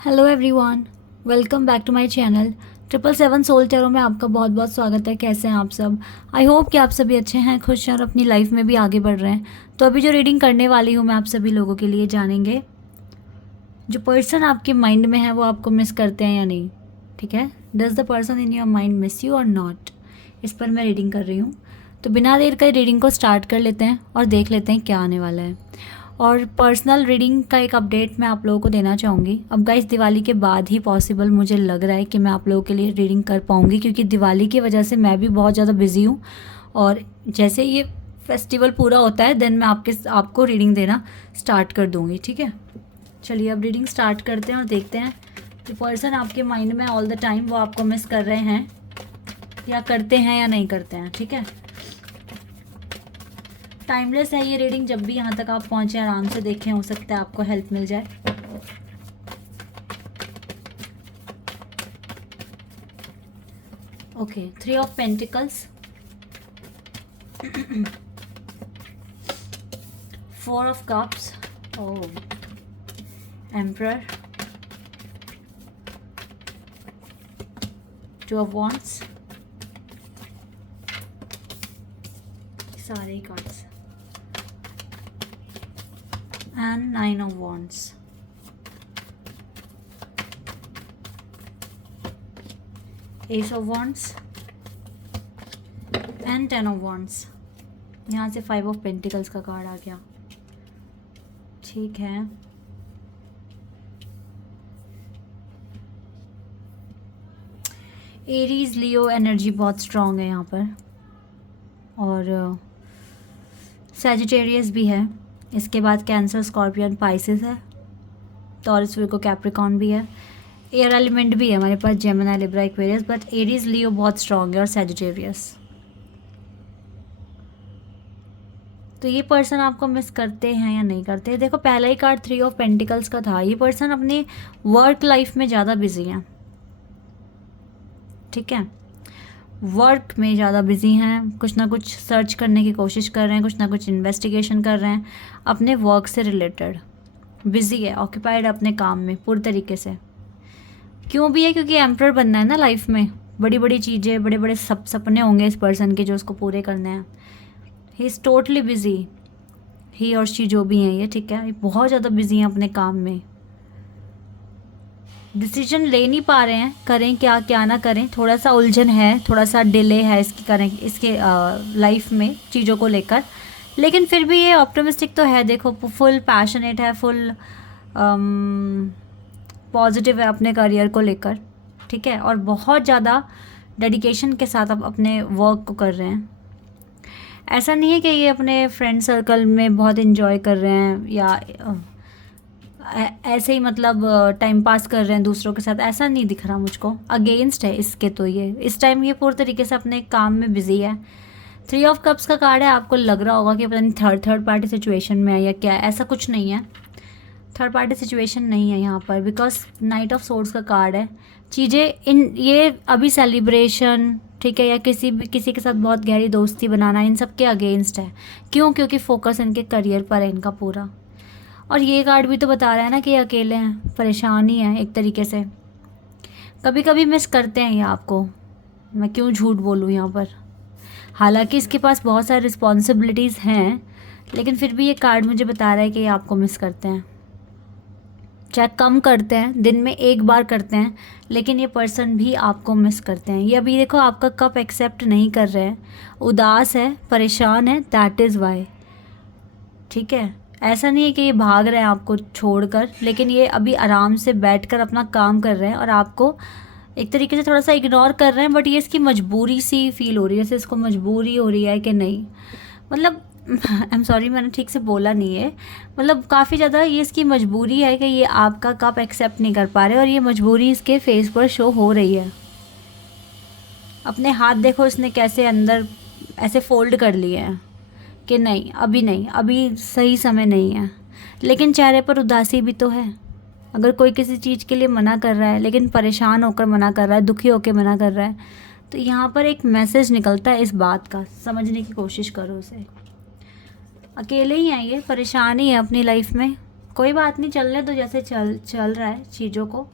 Hello everyone, welcome back to my channel 777 soul tarot में आपका बहुत बहुत स्वागत है। कैसे हैं आप सब? आई होप कि आप सभी अच्छे हैं, खुश हैं और अपनी लाइफ में भी आगे बढ़ रहे हैं। तो अभी जो रीडिंग करने वाली हूँ मैं आप सभी लोगों के लिए जानेंगे जो पर्सन आपके माइंड में है वो आपको मिस करते हैं या नहीं। ठीक है, does the person in your mind miss you और नॉट, इस पर मैं रीडिंग कर रही हूँ। तो बिना देर का रीडिंग को स्टार्ट कर लेते हैं और देख लेते हैं क्या आने वाला है। और पर्सनल रीडिंग का एक अपडेट मैं आप लोगों को देना चाहूँगी। अब गाइस दिवाली के बाद ही पॉसिबल मुझे लग रहा है कि मैं आप लोगों के लिए रीडिंग कर पाऊँगी, क्योंकि दिवाली की वजह से मैं भी बहुत ज़्यादा बिजी हूँ। और जैसे ये फेस्टिवल पूरा होता है देन मैं आपको रीडिंग देना स्टार्ट कर दूँगी। ठीक है, चलिए अब रीडिंग स्टार्ट करते हैं और देखते हैं कि पर्सन आपके माइंड में ऑल द टाइम वो आपको मिस कर रहे हैं या करते हैं या नहीं करते हैं। ठीक है, टाइमलेस है ये रीडिंग, जब भी यहाँ तक आप पहुँचे आराम से देखें, हो सकता है आपको हेल्प मिल जाए। Okay, 3 of pentacles, 4 of cups, emperor, 2 of wands, सारे cards, and 9 of wands, ace of wands and 10 of wands। यहाँ से 5 of pentacles का कार्ड आ गया। ठीक है, एरीज लियो एनर्जी बहुत स्ट्रॉन्ग है यहाँ पर, और सैजिटेरियस भी है। इसके बाद कैंसर, स्कॉर्पियन, पाइसेस है, टॉरस, विर्गो, कैप्रिकॉर्न भी है, एयर एलिमेंट भी है हमारे पास, Gemini, Libra, Aquarius, but Aries Leo बहुत स्ट्रॉन्ग है और सैजिटेरियस। तो ये पर्सन आपको मिस करते हैं या नहीं करते? देखो पहला ही कार्ड 3 ऑफ पेंटिकल्स का था। ये पर्सन अपनी वर्क लाइफ में ज़्यादा बिजी हैं। ठीक है, वर्क में ज़्यादा बिजी हैं, कुछ ना कुछ सर्च करने की कोशिश कर रहे हैं, कुछ ना कुछ इन्वेस्टिगेशन कर रहे हैं, अपने वर्क से रिलेटेड बिजी है, ऑक्यूपाइड अपने काम में पूरी तरीके से। क्यों भी है? क्योंकि एम्परर बनना है ना लाइफ में, बड़ी बड़ी चीज़ें, बड़े बड़े सपने होंगे इस पर्सन के जो उसको पूरे करने हैं। ही इज़ टोटली बिजी, ही और शी जो भी हैं ये। ठीक है, ये बहुत ज़्यादा बिजी हैं अपने काम में, डिसीजन ले नहीं पा रहे हैं, करें क्या क्या ना करें, थोड़ा सा उलझन है, थोड़ा सा डिले है इसके लाइफ में चीज़ों को लेकर। लेकिन फिर भी ये ऑप्टिमिस्टिक तो है। देखो फुल पैशनेट है, फुल पॉजिटिव है अपने करियर को लेकर। ठीक है, और बहुत ज़्यादा डेडिकेशन के साथ अब अपने वर्क को कर रहे हैं। ऐसा नहीं है कि ये अपने फ्रेंड सर्कल में बहुत इन्जॉय कर रहे हैं या ऐसे ही मतलब टाइम पास कर रहे हैं दूसरों के साथ, ऐसा नहीं दिख रहा मुझको। अगेंस्ट है इसके, तो ये इस टाइम ये पूरी तरीके से अपने काम में बिजी है। 3 ऑफ कप्स का कार्ड है। आपको लग रहा होगा कि पता नहीं थर्ड पार्टी सिचुएशन में है या क्या, ऐसा कुछ नहीं है। थर्ड पार्टी सिचुएशन नहीं है यहाँ पर, बिकॉज नाइट ऑफ सोर्ड्स का कार्ड है। चीज़ें इन ये अभी सेलिब्रेशन, ठीक है, या किसी के साथ बहुत गहरी दोस्ती बनाना, इन सब के अगेंस्ट है। क्यों? क्योंकि फोकस इनके करियर पर है इनका पूरा। और ये कार्ड भी तो बता रहा है ना कि ये अकेले हैं, परेशान ही हैं एक तरीके से। कभी कभी मिस करते हैं ये आपको, मैं क्यों झूठ बोलूँ यहाँ पर। हालांकि इसके पास बहुत सारी रिस्पॉन्सिबिलिटीज़ हैं, लेकिन फिर भी ये कार्ड मुझे बता रहा है कि ये आपको मिस करते हैं। चाहे कम करते हैं, दिन में एक बार करते हैं, लेकिन ये पर्सन भी आपको मिस करते हैं। ये अभी देखो आपका कप एक्सेप्ट नहीं कर रहे हैं, उदास है, परेशान है, दैट इज़ वाई। ठीक है, ऐसा नहीं है कि ये भाग रहे हैं आपको छोड़कर, लेकिन ये अभी आराम से बैठकर अपना काम कर रहे हैं और आपको एक तरीके से थोड़ा सा इग्नोर कर रहे हैं। बट ये इसकी मजबूरी सी फील हो रही है, जैसे इसको मजबूरी हो रही है कि नहीं, मतलब आई एम सॉरी मैंने ठीक से बोला नहीं है, मतलब काफ़ी ज़्यादा ये इसकी मजबूरी है कि ये आपका कप एक्सेप्ट नहीं कर पा रहे, और ये मजबूरी इसके फेस पर शो हो रही है। अपने हाथ देखो इसने कैसे अंदर ऐसे फोल्ड कर लिए हैं कि नहीं, अभी सही समय नहीं है। लेकिन चेहरे पर उदासी भी तो है। अगर कोई किसी चीज़ के लिए मना कर रहा है, लेकिन परेशान होकर मना कर रहा है, दुखी होकर मना कर रहा है, तो यहाँ पर एक मैसेज निकलता है इस बात का, समझने की कोशिश करो उसे। अकेले ही हैं ये, परेशान ही है अपनी लाइफ में, कोई बात नहीं, चलने दो जैसे चल रहा है चीज़ों को।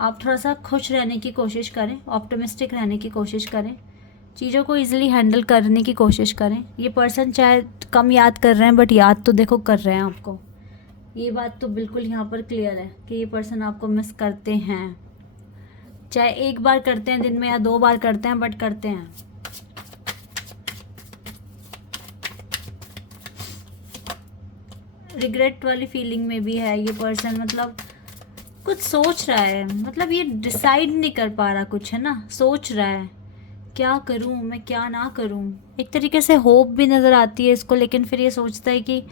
आप थोड़ा सा खुश रहने की कोशिश करें, ऑप्टिमिस्टिक रहने की कोशिश करें, चीज़ों को इजीली हैंडल करने की कोशिश करें। ये पर्सन चाहे कम याद कर रहे हैं बट याद तो देखो कर रहे हैं आपको। ये बात तो बिल्कुल यहाँ पर क्लियर है कि ये पर्सन आपको मिस करते हैं, चाहे एक बार करते हैं दिन में या 2 बार करते हैं, बट करते हैं। रिग्रेट वाली फीलिंग में भी है ये पर्सन, मतलब कुछ सोच रहा है, मतलब ये डिसाइड नहीं कर पा रहा कुछ, है ना, सोच रहा है क्या करूं मैं क्या ना करूं। एक तरीके से होप भी नज़र आती है इसको, लेकिन फिर ये सोचता है कि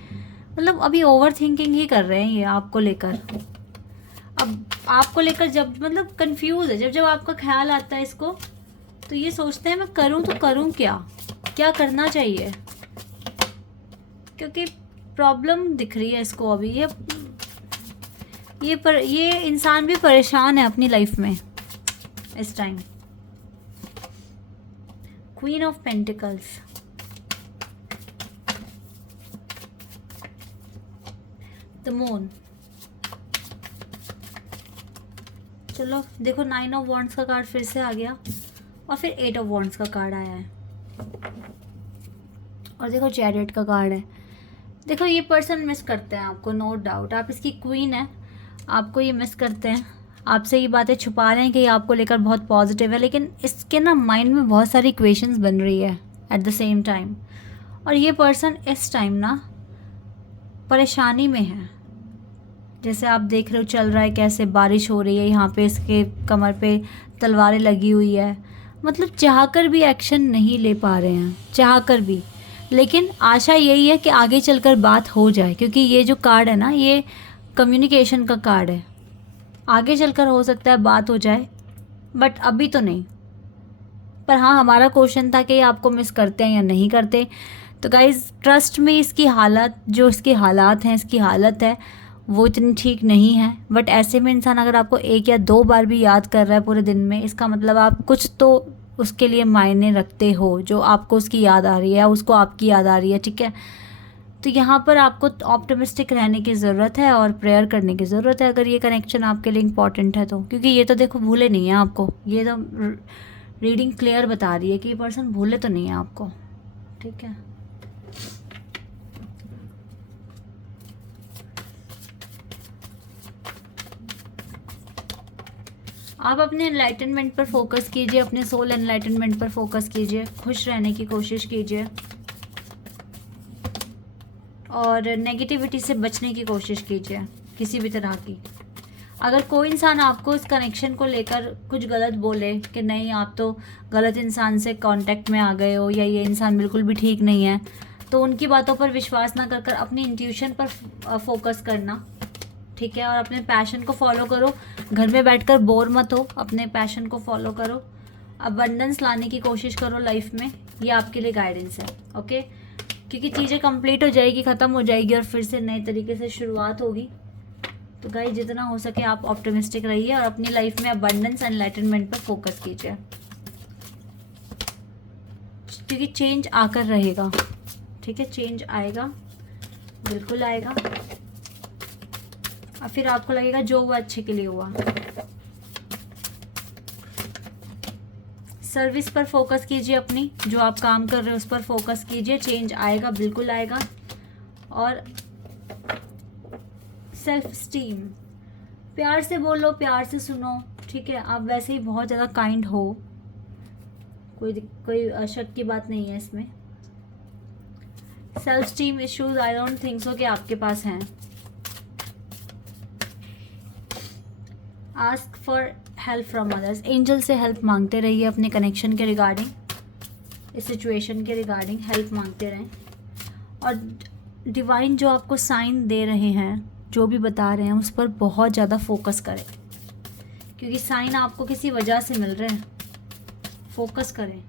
मतलब अभी ओवर थिंकिंग ही कर रहे हैं ये आपको लेकर। अब आपको लेकर जब मतलब कंफ्यूज है, जब जब आपका ख्याल आता है इसको, तो ये सोचते हैं मैं करूं तो करूं क्या, क्या करना चाहिए, क्योंकि प्रॉब्लम दिख रही है इसको अभी। ये इंसान भी परेशान है अपनी लाइफ में इस time. Queen of pentacles, the moon. चलो देखो 9 ऑफ वॉन्ड्स का कार्ड फिर से आ गया और फिर 8 ऑफ वॉन्ड्स का कार्ड आया है और देखो चैरियट का कार्ड है। देखो ये पर्सन मिस करते हैं आपको, नो डाउट। आप इसकी क्वीन है, आपको ये मिस करते हैं, आपसे ये बातें छुपा रहे हैं कि ये आपको लेकर बहुत पॉजिटिव है, लेकिन इसके ना माइंड में बहुत सारी इक्वेशंस बन रही है एट द सेम टाइम। और ये पर्सन इस टाइम ना परेशानी में है। जैसे आप देख रहे हो चल रहा है कैसे बारिश हो रही है, यहाँ पे इसके कमर पे तलवारें लगी हुई है, मतलब चाहकर भी एक्शन नहीं ले पा रहे हैं, चाहकर भी। लेकिन आशा यही है कि आगे चलकर बात हो जाए, क्योंकि ये जो कार्ड है ना ये कम्युनिकेशन का कार्ड है। आगे चलकर हो सकता है बात हो जाए, बट अभी तो नहीं। पर हाँ, हमारा क्वेश्चन था कि ये आपको मिस करते हैं या नहीं करते। तो गाइज ट्रस्ट में इसकी हालत, जो इसकी हालात हैं, इसकी हालत है वो इतनी ठीक नहीं है। बट ऐसे में इंसान अगर आपको 1 या 2 बार भी याद कर रहा है पूरे दिन में, इसका मतलब आप कुछ तो उसके लिए मायने रखते हो, जो आपको उसकी याद आ रही है, उसको आपकी याद आ रही है, ठीक है। तो यहाँ पर आपको ऑप्टिमिस्टिक रहने की ज़रूरत है और प्रेयर करने की ज़रूरत है अगर ये कनेक्शन आपके लिए इम्पॉर्टेंट है तो, क्योंकि ये तो देखो भूले नहीं है आपको। ये तो रीडिंग क्लियर बता रही है कि ये पर्सन भूले तो नहीं है आपको, ठीक है। आप अपने एनलाइटनमेंट पर फोकस कीजिए, अपने सोल एनलाइटनमेंट पर फोकस कीजिए, खुश रहने की कोशिश कीजिए और नेगेटिविटी से बचने की कोशिश कीजिए किसी भी तरह की। अगर कोई इंसान आपको इस कनेक्शन को लेकर कुछ गलत बोले कि नहीं आप तो गलत इंसान से कांटेक्ट में आ गए हो या ये इंसान बिल्कुल भी ठीक नहीं है, तो उनकी बातों पर विश्वास ना कर अपनी इंट्यूशन पर फोकस करना, ठीक है। और अपने पैशन को फॉलो करो, घर में बैठकर बोर मत हो, अपने पैशन को फॉलो करो, अबंडेंस लाने की कोशिश करो लाइफ में। ये आपके लिए गाइडेंस है, ओके। क्योंकि चीज़ें कंप्लीट हो जाएगी, ख़त्म हो जाएगी और फिर से नए तरीके से शुरुआत होगी। तो गाइस जितना हो सके आप ऑप्टिमिस्टिक रहिए और अपनी लाइफ में अबंडेंस एंड एनलाइटनमेंट पर फोकस कीजिए, क्योंकि चेंज आकर रहेगा, ठीक है। चेंज आएगा, बिल्कुल आएगा और फिर आपको लगेगा जो हुआ अच्छे के लिए हुआ। सर्विस पर फोकस कीजिए, अपनी जो आप काम कर रहे हो उस पर फोकस कीजिए, चेंज आएगा, बिल्कुल आएगा। और सेल्फ स्टीम, प्यार से बोलो, प्यार से सुनो, ठीक है। आप वैसे ही बहुत ज़्यादा काइंड हो, कोई शक की बात नहीं है इसमें। Self esteem issues I don't think so कि आपके पास हैं। Ask for help from others, angel से हेल्प मांगते रहिए अपने कनेक्शन के रिगार्डिंग, इस सिचुएशन के रिगार्डिंग हेल्प मांगते रहें। और डिवाइन जो आपको साइन दे रहे हैं, जो भी बता रहे हैं, उस पर बहुत ज़्यादा फोकस करें, क्योंकि साइन आपको किसी वजह से मिल रहे हैं। फोकस करें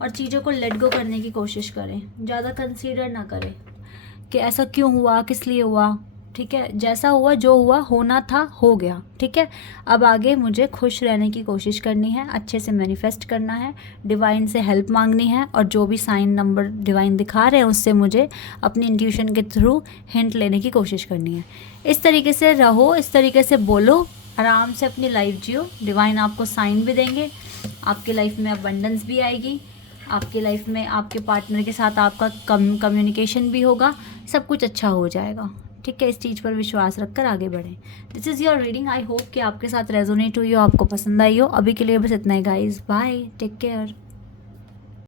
और चीज़ों को लेट गो करने की कोशिश करें, ज़्यादा कंसीडर ना करें कि ऐसा क्यों हुआ, किस लिए हुआ, ठीक है, जैसा हुआ जो हुआ होना था हो गया, ठीक है। अब आगे मुझे खुश रहने की कोशिश करनी है, अच्छे से मैनिफेस्ट करना है, डिवाइन से हेल्प मांगनी है, और जो भी साइन नंबर डिवाइन दिखा रहे हैं उससे मुझे अपनी इंट्यूशन के थ्रू हिंट लेने की कोशिश करनी है। इस तरीके से रहो, इस तरीके से बोलो, आराम से अपनी लाइफ जियो। डिवाइन आपको साइन भी देंगे, आपकी लाइफ में अबंडेंस भी आएगी, आपकी लाइफ में आपके पार्टनर के साथ आपका कम्युनिकेशन भी होगा, सब कुछ अच्छा हो जाएगा, ठीक है। इस चीज़ पर विश्वास रखकर आगे बढ़ें। This is your reading, I hope कि आपके साथ रेजोनेट हुई हो, आपको पसंद आई हो। अभी के लिए बस इतना ही गाइस, बाय, टेक केयर।